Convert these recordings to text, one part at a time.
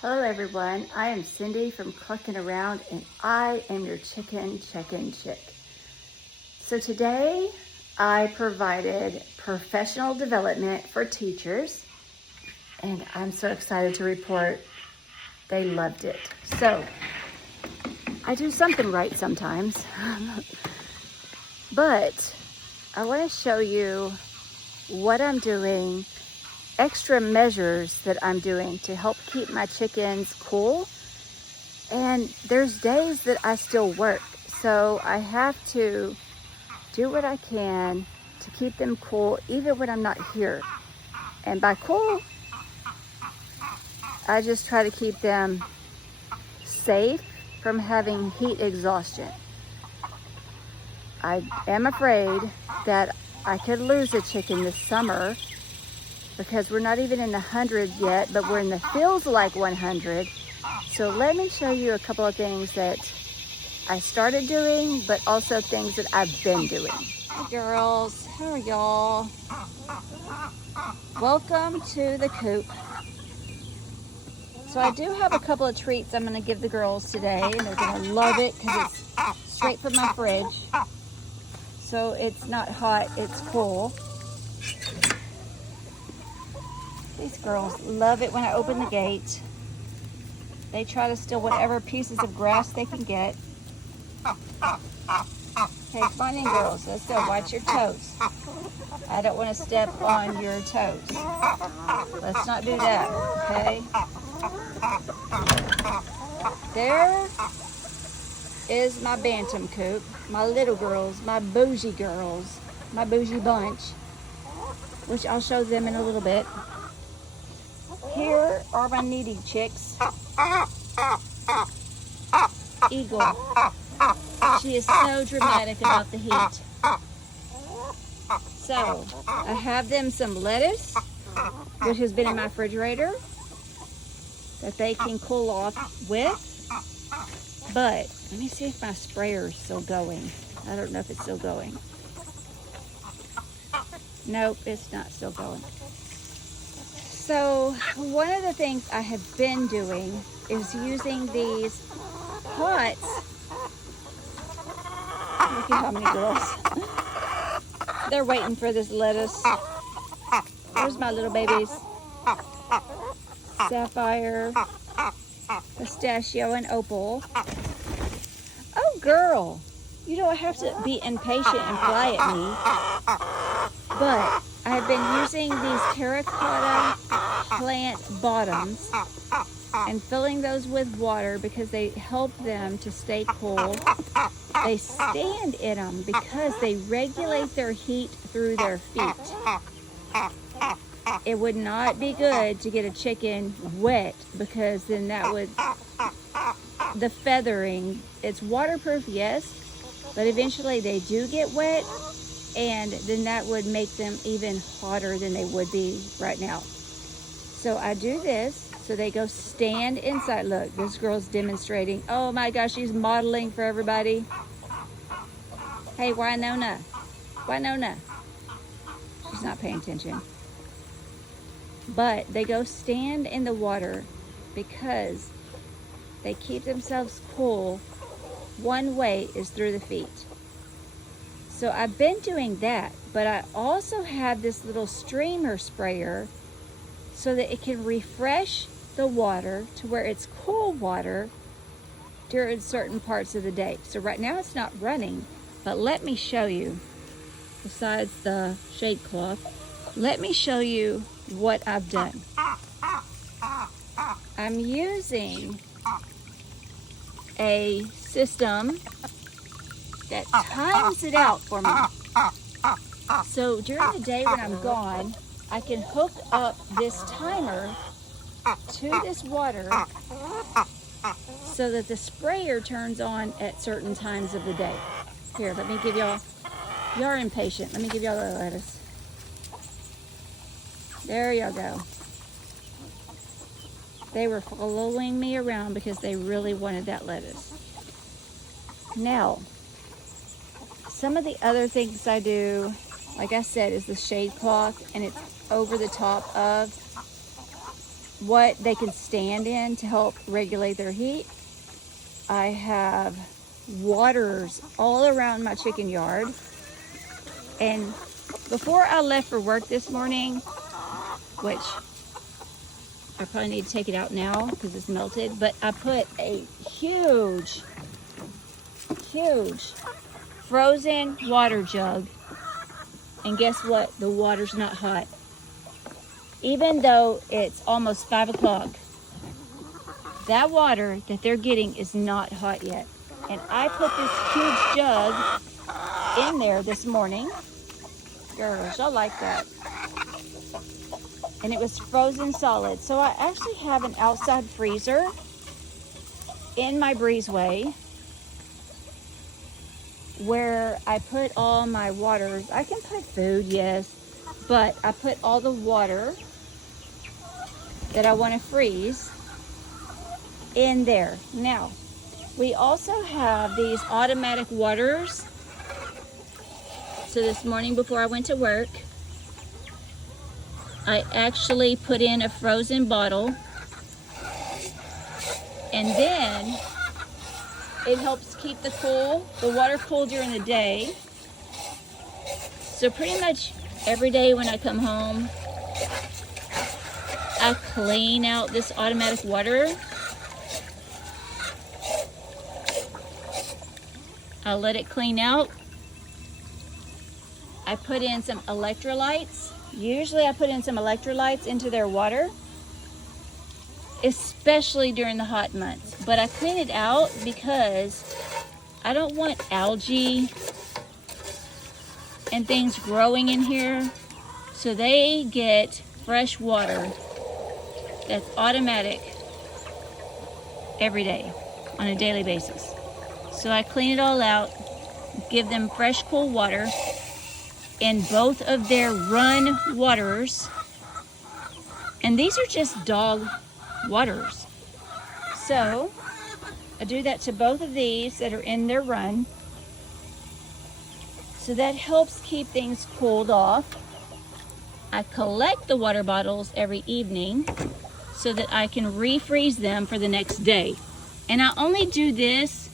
Hello everyone, I am Cindy from Clucking Around and I am your chicken check-in chick. So today I provided professional development for teachers and I'm so excited to report they loved it. So I do something right sometimes, but I want to show you what I'm doing, extra measures that I'm doing to help keep my chickens cool. And there's days that I still work, so I have to do what I can to keep them cool even when I'm not here. And by cool, I just try to keep them safe from having heat exhaustion. I am afraid that I could lose a chicken this summer because we're not even in the hundreds yet, but we're in the feels like 100. So let me show you a couple of things that I started doing, but also things that I've been doing. Hey girls, how are y'all? Welcome to the coop. So I do have a couple of treats I'm gonna give the girls today, and they're gonna love it because it's straight from my fridge. So it's not hot, it's cool. These girls love it when I open the gate. They try to steal whatever pieces of grass they can get. Okay, come on in, girls. Let's go. Watch your toes. I don't want to step on your toes. Let's not do that, okay? There is my bantam coop. My little girls, my bougie girls, my bougie bunch, which I'll show them in a little bit. Here are my needy chicks. Eagle. She is so dramatic about the heat. So, I have them some lettuce, which has been in my refrigerator, that they can cool off with. But, let me see if my sprayer is still going. I don't know if it's still going. Nope, it's not still going. So one of the things I have been doing is using these pots. Look at how many girls. They're waiting for this lettuce. There's my little babies. Sapphire, Pistachio, and Opal. Oh girl, you don't have to be impatient and fly at me. But I've been using these terracotta plant bottoms and filling those with water because they help them to stay cool. They stand in them because they regulate their heat through their feet. It would not be good to get a chicken wet because then that would, the feathering, it's waterproof, yes, but eventually they do get wet. And then that would make them even hotter than they would be right now. So I do this, so they go stand inside. Look, this girl's demonstrating. Oh my gosh, she's modeling for everybody. Hey, Winona. Winona. She's not paying attention. But they go stand in the water because they keep themselves cool. One way is through the feet. So I've been doing that, but I also have this little streamer sprayer so that it can refresh the water to where it's cool water during certain parts of the day. So right now it's not running, but let me show you, besides the shade cloth, let me show you what I've done. I'm using a system that times it out for me. So during the day when I'm gone, I can hook up this timer to this water so that the sprayer turns on at certain times of the day. Here, let me give y'all are impatient. Let me give y'all the lettuce. There y'all go. They were following me around because they really wanted that lettuce. Now, some of the other things I do, like I said, is the shade cloth, and it's over the top of what they can stand in to help regulate their heat. I have waters all around my chicken yard. And before I left for work this morning, which I probably need to take it out now because it's melted, but I put a huge frozen water jug. And guess what? The water's not hot. Even though it's almost 5 o'clock, that water that they're getting is not hot yet. And I put this huge jug in there this morning. Girls, I like that. And it was frozen solid. So I actually have an outside freezer in my breezeway where I put all my waters. I can put food, yes, but I put all the water that I want to freeze in there. Now, we also have these automatic waters. So this morning before I went to work, I actually put in a frozen bottle, and then it helps keep the water cool during the day. So pretty much every day when I come home, I clean out this automatic water. I'll let it clean out. I put in some electrolytes. Usually I put in some electrolytes into their water, especially during the hot months. But I clean it out because I don't want algae and things growing in here. So they get fresh water that's automatic every day on a daily basis. So I clean it all out, give them fresh, cool water in both of their run waters. And these are just dog waters. So I do that to both of these that are in their run. So that helps keep things cooled off. I collect the water bottles every evening so that I can refreeze them for the next day. And I only do this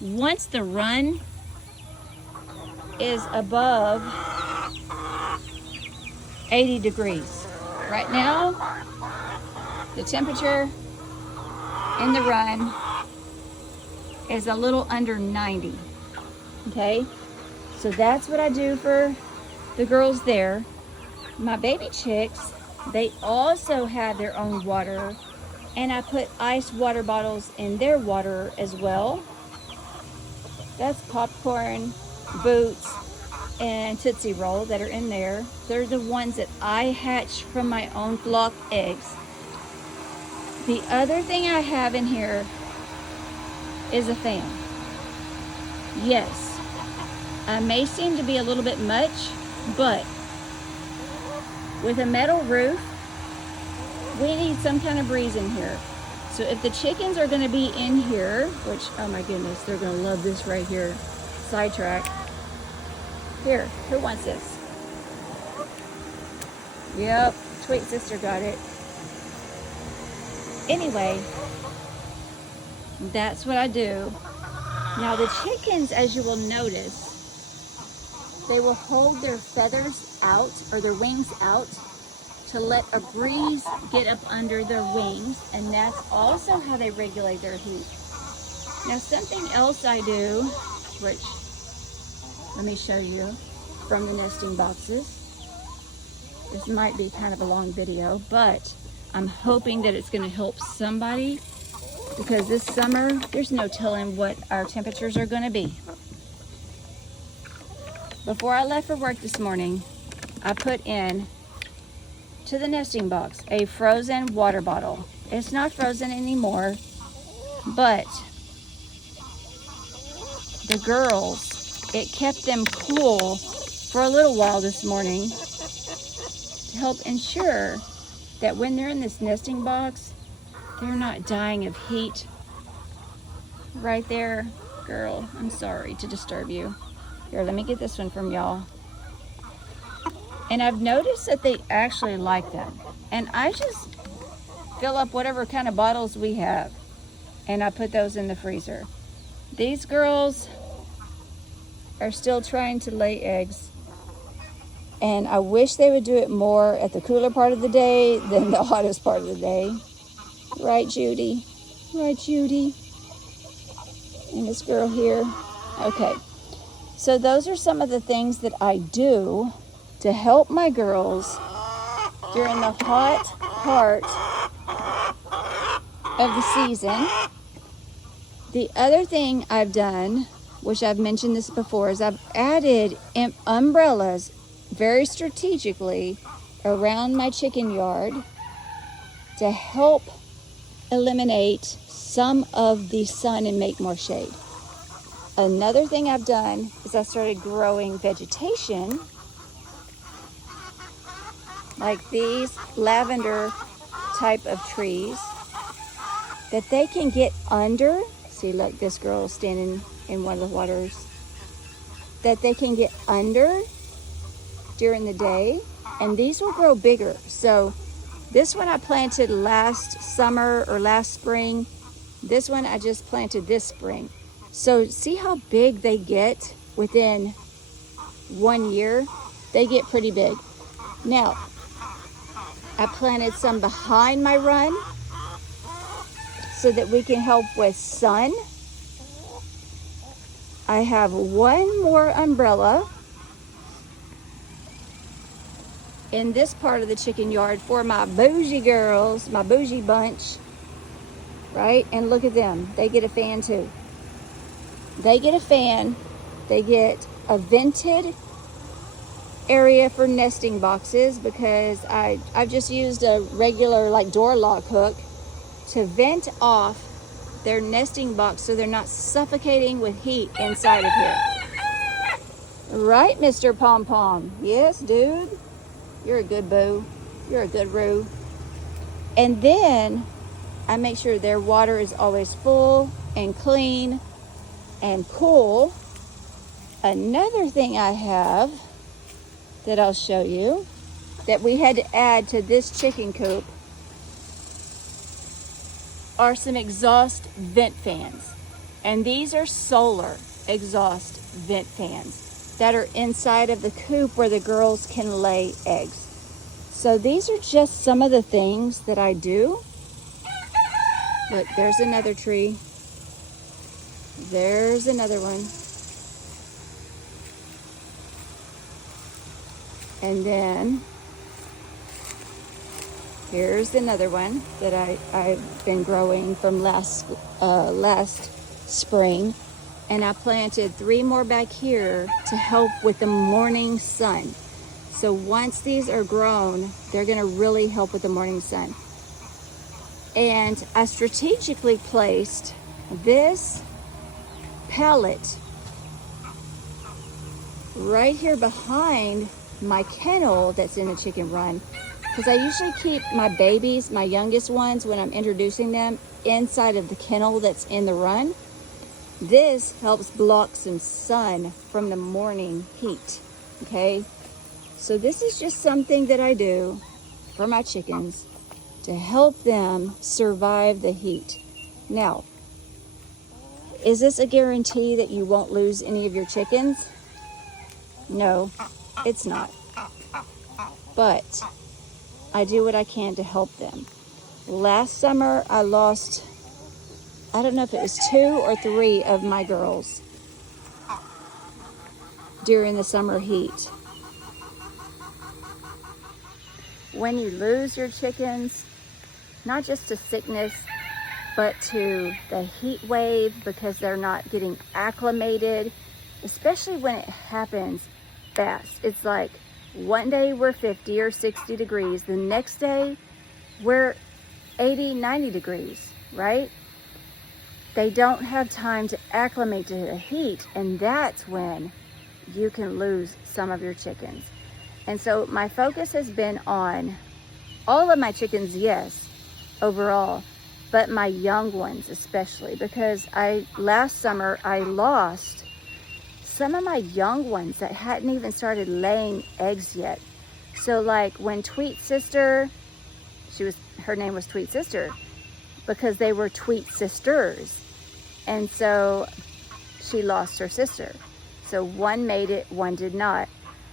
once the run is above 80 degrees. Right now, the temperature in the run is a little under 90. Okay, so that's what I do for the girls there. My baby chicks, they also have their own water, and I put ice water bottles in their water as well. That's Popcorn, Boots, and Tootsie Roll that are in there. They're the ones that I hatch from my own flock eggs. The other thing I have in here is a fan. Yes, I may seem to be a little bit much, but with a metal roof, we need some kind of breeze in here. So if the chickens are going to be in here, which, oh my goodness, they're going to love this right here. Sidetrack. Here, who wants this? Yep, Sweet Sister got it. Anyway, that's what I do. Now the chickens, as you will notice, they will hold their feathers out or their wings out to let a breeze get up under their wings, and that's also how they regulate their heat. Now something else I do, which let me show you from the nesting boxes. This might be kind of a long video, but I'm hoping that it's going to help somebody, because this summer there's no telling what our temperatures are going to be. Before I left for work this morning, I put in to the nesting box a frozen water bottle. It's not frozen anymore, but the girls, it kept them cool for a little while this morning to help ensure that when they're in this nesting box, they're not dying of heat. Right there, girl, I'm sorry to disturb you. Here, let me get this one from y'all. And I've noticed that they actually like them. And I just fill up whatever kind of bottles we have, and I put those in the freezer. These girls are still trying to lay eggs, and I wish they would do it more at the cooler part of the day than the hottest part of the day. Right, Judy? Right, Judy? And this girl here. Okay. So those are some of the things that I do to help my girls during the hot part of the season. The other thing I've done, which I've mentioned this before, is I've added umbrellas very strategically around my chicken yard to help eliminate some of the sun and make more shade. Another thing I've done is I started growing vegetation, like these lavender type of trees, that they can get under. See, look, this girl is standing in one of the waters. That they can get under during the day, and these will grow bigger. So this one I planted last summer or last spring. This one I just planted this spring. So see how big they get within 1 year? They get pretty big. Now, I planted some behind my run so that we can help with sun. I have one more umbrella in this part of the chicken yard for my bougie girls, my bougie bunch, right? And look at them, they get a fan too. They get a fan, they get a vented area for nesting boxes, because I've just used a regular like door lock hook to vent off their nesting box so they're not suffocating with heat inside of here. Right, Mr. Pom Pom? Yes, dude. You're a good boo. You're a good roo. And then I make sure their water is always full and clean and cool. Another thing I have that I'll show you that we had to add to this chicken coop are some exhaust vent fans. And these are solar exhaust vent fans that are inside of the coop where the girls can lay eggs. So these are just some of the things that I do. Look, there's another tree. There's another one. And then here's another one that I've been growing from last spring. And I planted 3 more back here to help with the morning sun. So once these are grown, they're gonna really help with the morning sun. And I strategically placed this pellet right here behind my kennel that's in the chicken run, because I usually keep my babies, my youngest ones, when I'm introducing them, inside of the kennel that's in the run. This helps block some sun from the morning heat, okay? So this is just something that I do for my chickens to help them survive the heat. Now, is this a guarantee that you won't lose any of your chickens? No, it's not. But I do what I can to help them. Last summer, I lost, I don't know if it was 2 or 3 of my girls during the summer heat. When you lose your chickens, not just to sickness, but to the heat wave, because they're not getting acclimated, especially when it happens fast. It's like one day we're 50 or 60 degrees, the next day we're 80, 90 degrees, right? They don't have time to acclimate to the heat, and that's when you can lose some of your chickens. And so my focus has been on all of my chickens, yes, overall, but my young ones especially, because last summer I lost some of my young ones that hadn't even started laying eggs yet. So like when Tweet's sister, her name was Tweet Sister because they were Tweet sisters. And so she lost her sister. So one made it, one did not.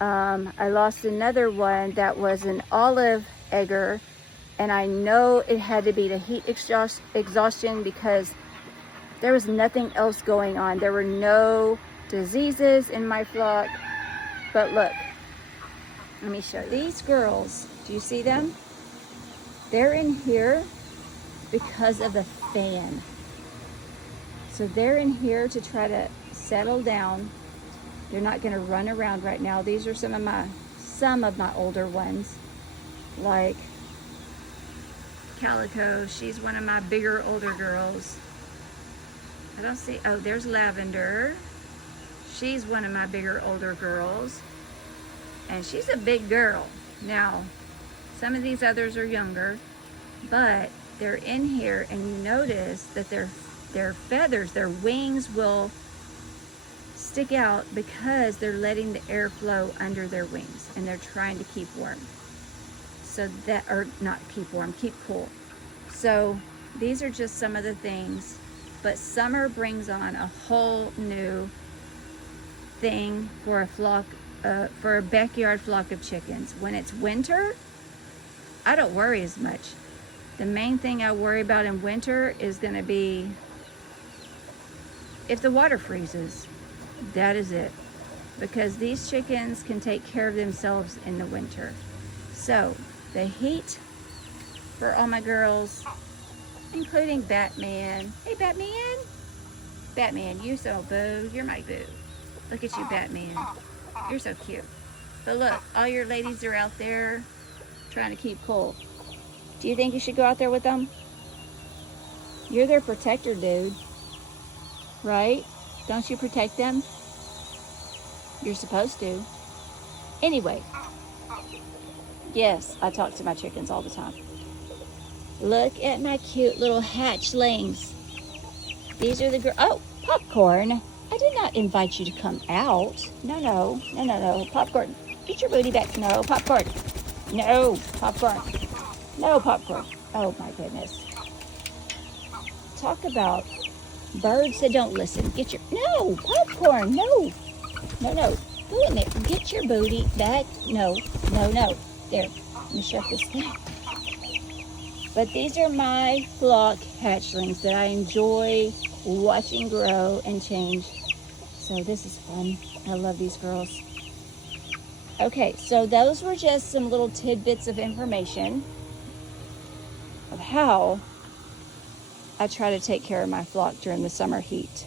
I lost another one that was an olive egger, and I know it had to be the heat exhaustion because there was nothing else going on. There were no diseases in my flock. But look, let me show you. These girls, do you see them? They're in here because of the fan. So they're in here to try to settle down. They're not gonna run around right now. These are some of my older ones, like Calico. She's one of my bigger, older girls. I don't see, oh, there's Lavender. She's one of my bigger, older girls. And she's a big girl. Now, some of these others are younger, but they're in here, and you notice that their feathers, their wings will stick out because they're letting the air flow under their wings, and they're trying to keep warm. So that, or not keep warm, keep cool. So these are just some of the things, but summer brings on a whole new thing for a flock, for a backyard flock of chickens. When it's winter, I don't worry as much. The main thing I worry about in winter is going to be if the water freezes. That is it, because these chickens can take care of themselves in the winter. So the heat for all my girls, including Batman. Hey, Batman. Batman, you so boo. You're my boo. Look at you, Batman. You're so cute. But look, all your ladies are out there trying to keep cool. Do you think you should go out there with them? You're their protector, dude. Right? Don't you protect them? You're supposed to. Anyway. Yes, I talk to my chickens all the time. Look at my cute little hatchlings. These are the girls. Oh, Popcorn. I did not invite you to come out. No. Popcorn, get your booty back. No, Popcorn. No, Popcorn. No, Popcorn. Oh my goodness. Talk about birds that don't listen. Get your, no, Popcorn, no. Go in there, get your booty back. No. There, let me shut this down. But these are my flock hatchlings that I enjoy watching grow and change. So this is fun. I love these girls. Okay, so those were just some little tidbits of information of how I try to take care of my flock during the summer heat.